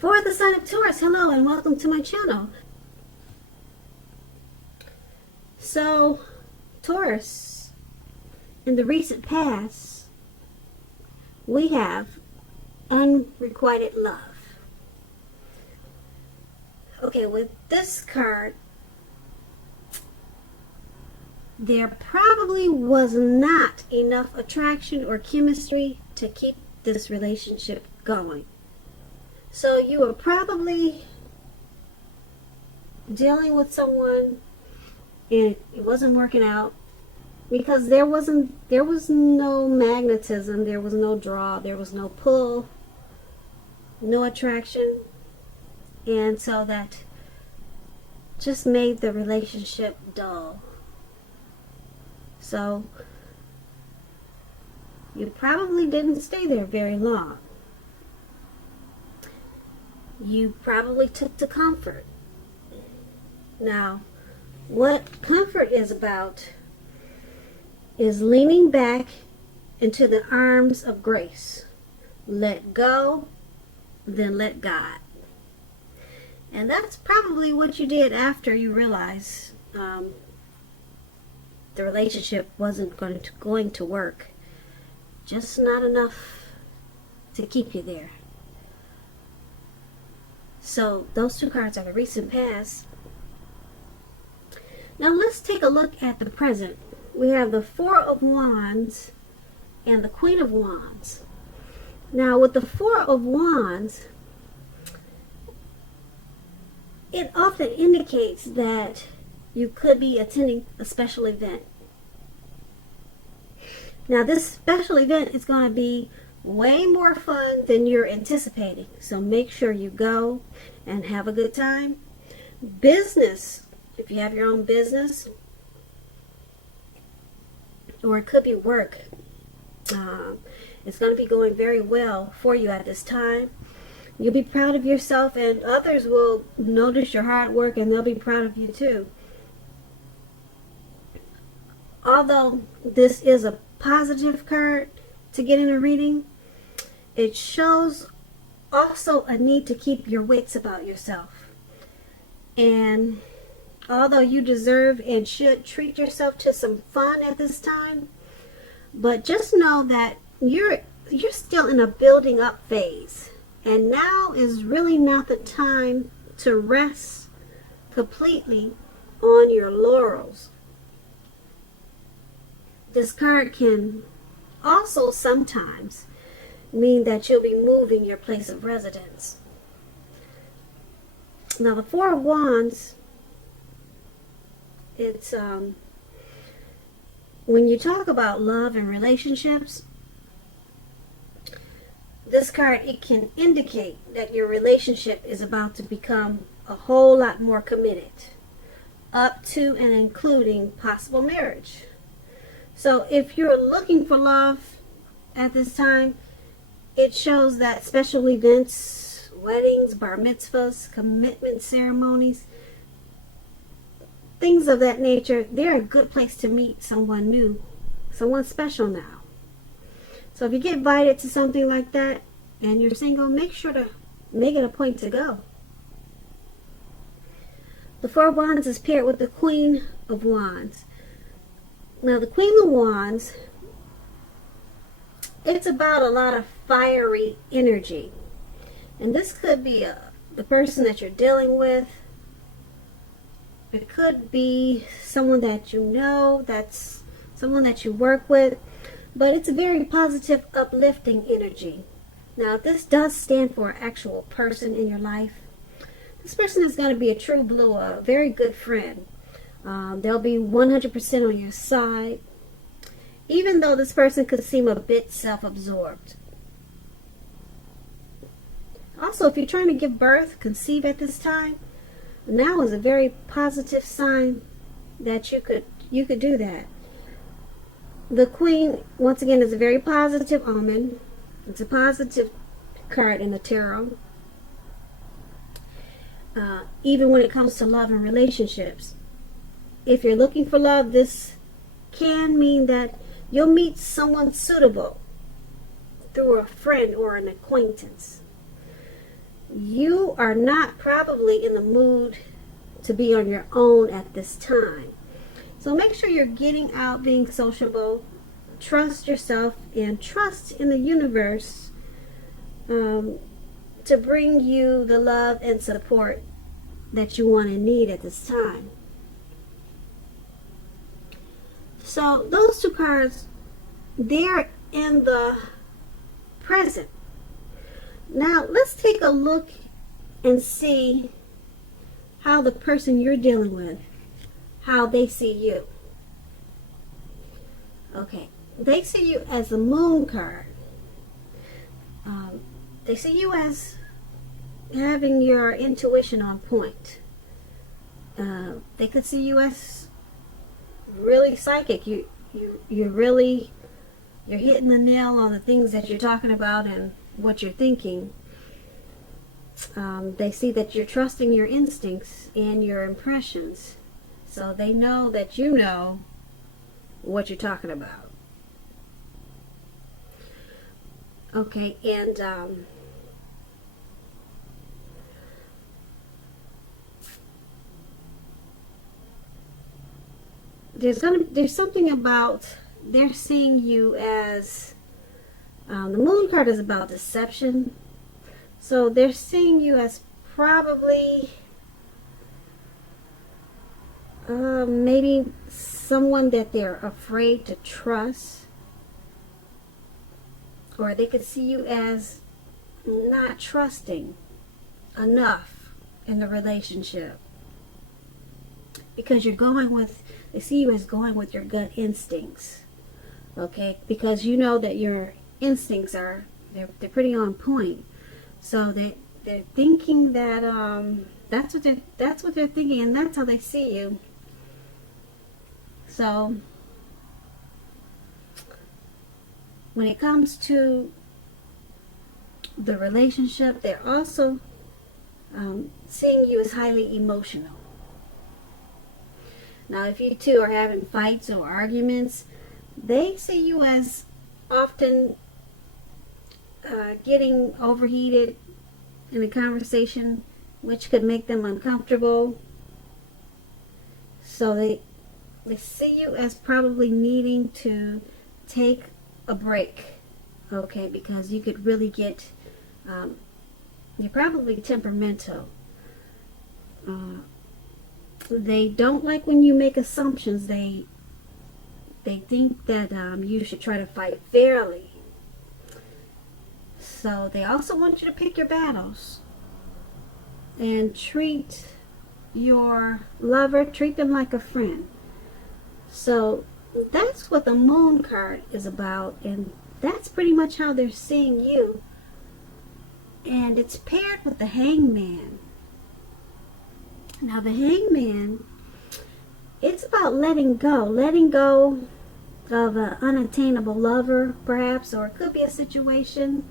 For the sign of Taurus, hello and welcome to my channel. So, Taurus, in the recent past, we have unrequited love. Okay, with this card, there probably was not enough attraction or chemistry to keep this relationship going. So you were probably dealing with someone and it wasn't working out because there was no magnetism, there was no draw, there was no pull, no attraction, and so that just made the relationship dull. So you probably didn't stay there very long. You probably took to comfort. Now, what comfort is about is leaning back into the arms of grace. Let go, then let God. And that's probably what you did after you realized the relationship wasn't going to work. Just not enough to keep you there. So those two cards are the recent past. Now let's take a look at the present. We have the Four of Wands and the Queen of Wands. Now with the Four of Wands, it often indicates that you could be attending a special event. Now this special event is going to be way more fun than you're anticipating. So make sure you go and have a good time. Business, if you have your own business, or it could be work, it's going to be going very well for you at this time. You'll be proud of yourself and others will notice your hard work and they'll be proud of you too. Although this is a positive card to get in a reading, it shows also a need to keep your wits about yourself. And although you deserve and should treat yourself to some fun at this time, but just know that you're still in a building up phase. And now is really not the time to rest completely on your laurels. This card can also sometimes mean that you'll be moving your place of residence. Now the Four of Wands, it's when you talk about love and relationships, this card, it can indicate that your relationship is about to become a whole lot more committed, up to and including possible marriage. So if you're looking for love at this time, it shows that special events, weddings, bar mitzvahs, commitment ceremonies, things of that nature, they're a good place to meet someone new, someone special now. So if you get invited to something like that and you're single, make sure to make it a point to go. The Four of Wands is paired with the Queen of Wands. Now the Queen of Wands, it's about a lot of fiery energy. And this could be the person that you're dealing with. It could be someone that you know, that's someone that you work with. But it's a very positive, uplifting energy. Now, if this does stand for an actual person in your life, this person is going to be a true blue, a very good friend. They'll be 100% on your side, even though this person could seem a bit self-absorbed. Also, if you're trying to give birth, conceive at this time, now is a very positive sign that you could do that. The Queen, once again, is a very positive omen. It's a positive card in the tarot. Even when it comes to love and relationships. If you're looking for love, this can mean that you'll meet someone suitable through a friend or an acquaintance. you are not probably in the mood to be on your own at this time. So make sure you're getting out, being sociable. Trust yourself and trust in the universe to bring you the love and support that you want and need at this time. So those two cards, they're in the present. Now let's take a look and see how the person you're dealing with, how they see you. Okay, they see you as the moon card. They see you as having your intuition on point. They could see you as really psychic. You're hitting the nail on the things that you're talking about and what you're thinking. They see that you're trusting your instincts and your impressions, so they know that you know what you're talking about. Okay, and there's something about they're seeing you as the moon card is about deception. So they're seeing you as probably maybe someone that they're afraid to trust. Or they could see you as not trusting enough in the relationship. Because they see you as going with your gut instincts. Okay? Because you know that your instincts they're pretty on point. So they're thinking that that's what they're thinking, and that's how they see you. So when it comes to the relationship, they're also seeing you as highly emotional. Now, if you two are having fights or arguments, they see you as often getting overheated in a conversation, which could make them uncomfortable. So they see you as probably needing to take a break, okay, because you could really get, you're probably temperamental. They don't like when you make assumptions. They think that you should try to fight fairly. So they also want you to pick your battles and treat your lover, treat them like a friend. So that's what the moon card is about, and that's pretty much how they're seeing you. And it's paired with the hangman. Now the hangman, it's about letting go of an unattainable lover, perhaps, or it could be a situation.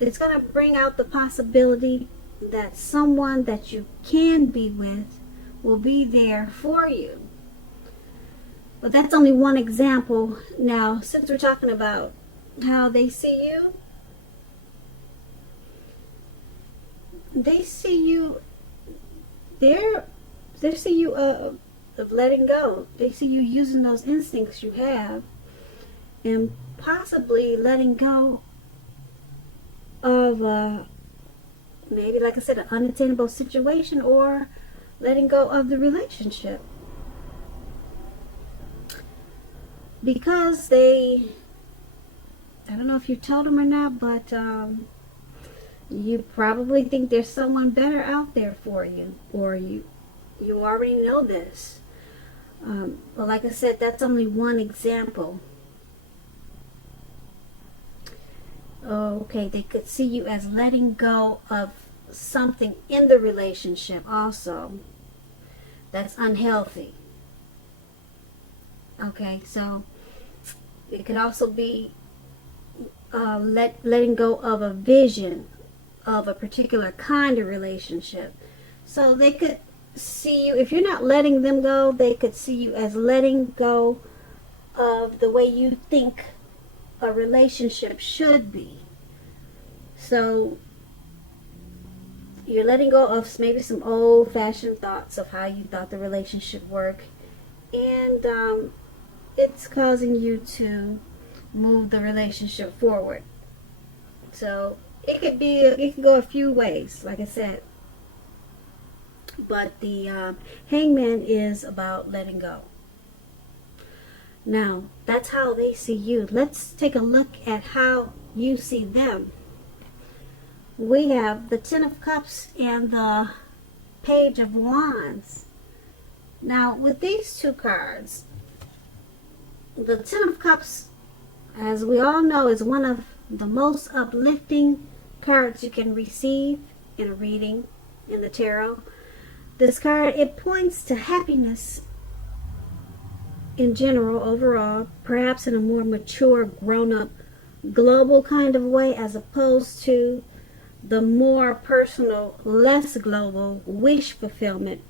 It's going to bring out the possibility that someone that you can be with will be there for you. But that's only one example. Now, since we're talking about how they see you, they see you of letting go. They see you using those instincts you have and possibly letting go of maybe, like I said, an unattainable situation, or letting go of the relationship. Because I don't know if you told them or not, but you probably think there's someone better out there for you, or you already know this. But like I said, that's only one example. Okay, they could see you as letting go of something in the relationship also that's unhealthy. Okay, so it could also be letting go of a vision of a particular kind of relationship. So they could see you, if you're not letting them go, they could see you as letting go of the way you think a relationship should be. So you're letting go of maybe some old-fashioned thoughts of how you thought the relationship worked, and it's causing you to move the relationship forward. So it can go a few ways, like I said. But the hangman is about letting go. Now, that's how they see you. Let's take a look at how you see them. We have the Ten of Cups and the Page of Wands. Now, with these two cards, the Ten of Cups, as we all know, is one of the most uplifting cards you can receive in a reading in the tarot. This card, it points to happiness in general, overall, perhaps in a more mature, grown-up, global kind of way, as opposed to the more personal, less global wish fulfillment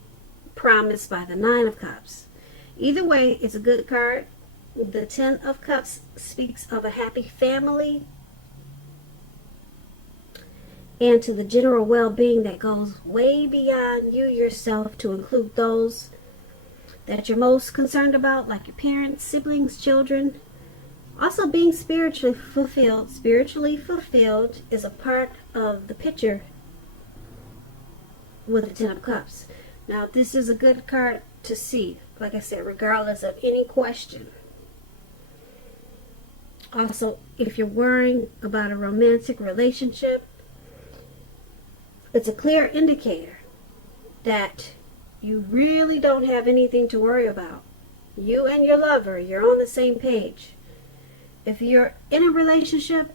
promised by the Nine of Cups. Either way, it's a good card. The Ten of Cups speaks of a happy family and to the general well-being that goes way beyond you yourself, to include those that you're most concerned about, like your parents, siblings, children. Also, being spiritually fulfilled. Spiritually fulfilled is a part of the picture with the Ten of Cups. Now, this is a good card to see, like I said, regardless of any question. Also, if you're worrying about a romantic relationship, it's a clear indicator that you really don't have anything to worry about. You and your lover, you're on the same page. If you're in a relationship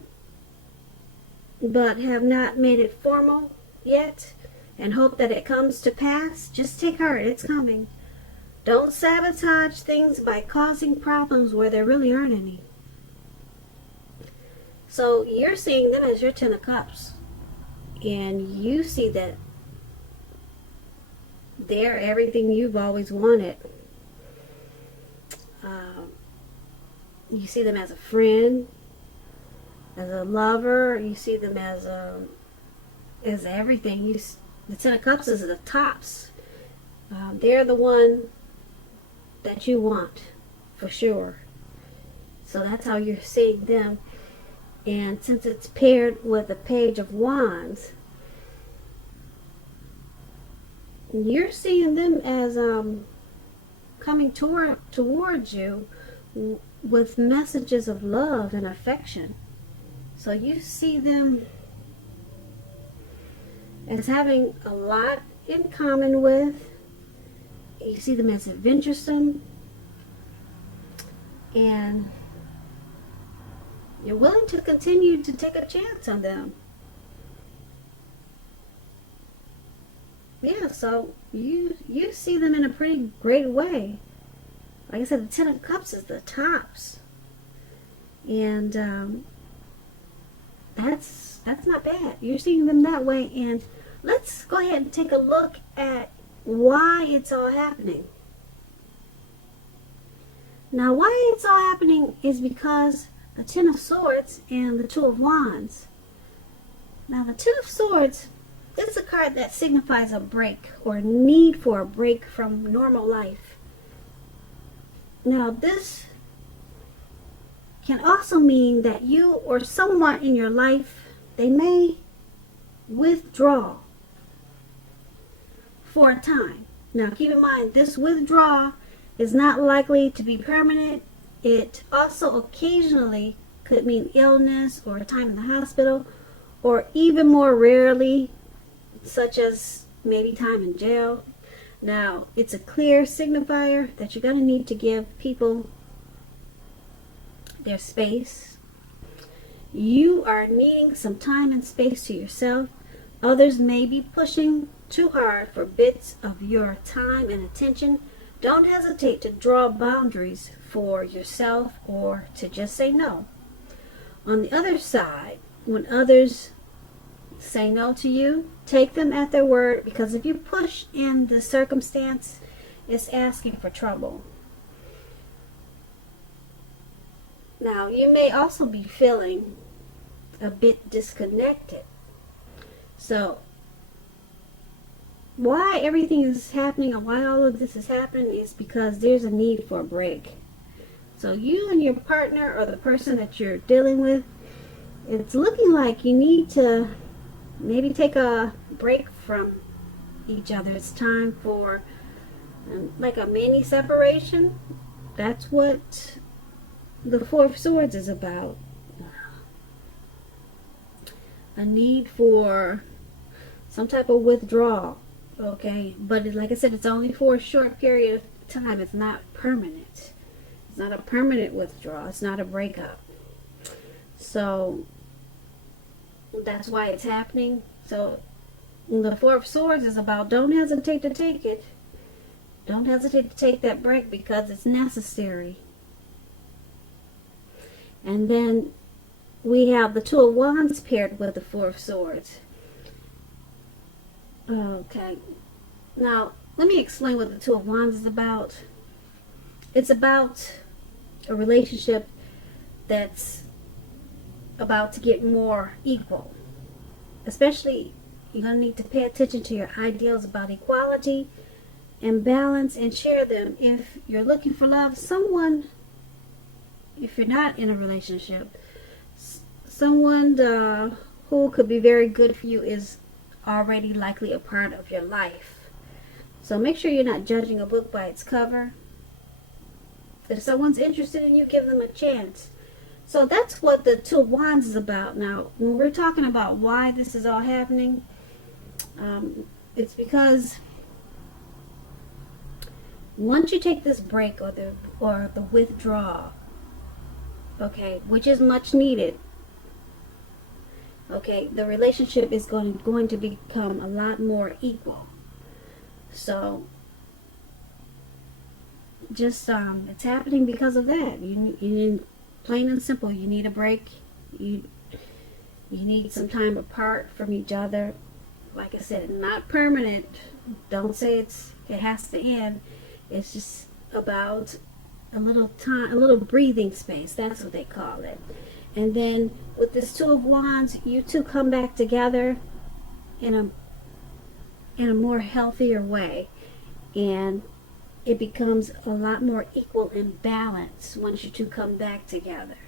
but have not made it formal yet and hope that it comes to pass, just take heart, it's coming. Don't sabotage things by causing problems where there really aren't any. So you're seeing them as your Ten of Cups, and you see that they're everything you've always wanted. You see them as a friend, as a lover. You see them as everything. The Ten of Cups is the tops. They're the one that you want, for sure. So that's how you're seeing them. And since it's paired with the Page of Wands, you're seeing them as coming towards you with messages of love and affection. So you see them as having a lot in common with. You see them as adventuresome, and you're willing to continue to take a chance on them. Yeah, so you see them in a pretty great way. Like I said, the Ten of Cups is the tops, and that's not bad. You're seeing them that way, and let's go ahead and take a look at why it's all happening. Now, why it's all happening is because the Ten of Swords and the Two of Wands. Now, the Ten of Swords is a card that signifies a break or need for a break from normal life. Now, this can also mean that you or someone in your life, they may withdraw for a time. Now, keep in mind, this withdrawal is not likely to be permanent. It also occasionally could mean illness or a time in the hospital, or even more rarely, such as maybe time in jail. Now, it's a clear signifier that you're going to need to give people their space. You are needing some time and space to yourself. Others may be pushing too hard for bits of your time and attention. Don't hesitate to draw boundaries for yourself or to just say no. On the other side, when others say no to you, take them at their word, because if you push in the circumstance, it's asking for trouble. Now, you may also be feeling a bit disconnected. So why everything is happening and why all of this is happening is because there's a need for a break. So you and your partner or the person that you're dealing with, it's looking like you need to maybe take a break from each other. It's time for like a mini separation. That's what the Four of Swords is about. A need for some type of withdrawal. Okay, but like I said, it's only for a short period of time. It's not permanent. It's not a permanent withdrawal. It's not a breakup. So that's why it's happening. So the Four of Swords is about don't hesitate to take it. Don't hesitate to take that break because it's necessary. And then we have the Two of Wands paired with the Four of Swords. Okay. Now, let me explain what the Two of Wands is about. It's about a relationship that's about to get more equal. Especially, you're going to need to pay attention to your ideals about equality and balance and share them. If you're looking for love, if you're not in a relationship, someone who could be very good for you is already likely a part of your life. So make sure you're not judging a book by its cover. If someone's interested in you, give them a chance. So that's what the Two of Wands is about. Now, when we're talking about why this is all happening, it's because once you take this break or the withdrawal, okay, which is much needed, okay, the relationship is going to become a lot more equal. So just it's happening because of that. You need, plain and simple, you need a break. You need some time apart from each other. Like I said, not permanent. Don't say it has to end. It's just about a little time, a little breathing space. That's what they call it. And then with this Two of Wands, you two come back together in a more healthier way, and it becomes a lot more equal and balanced once you two come back together.